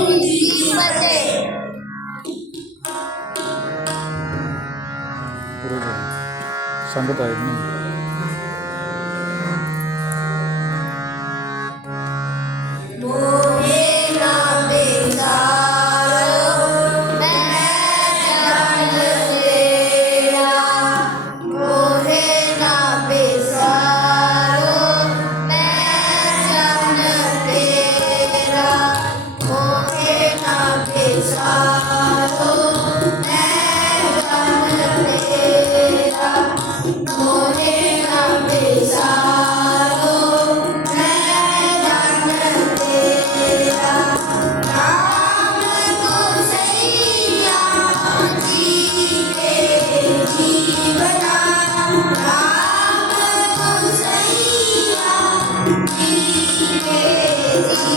움직 Oh,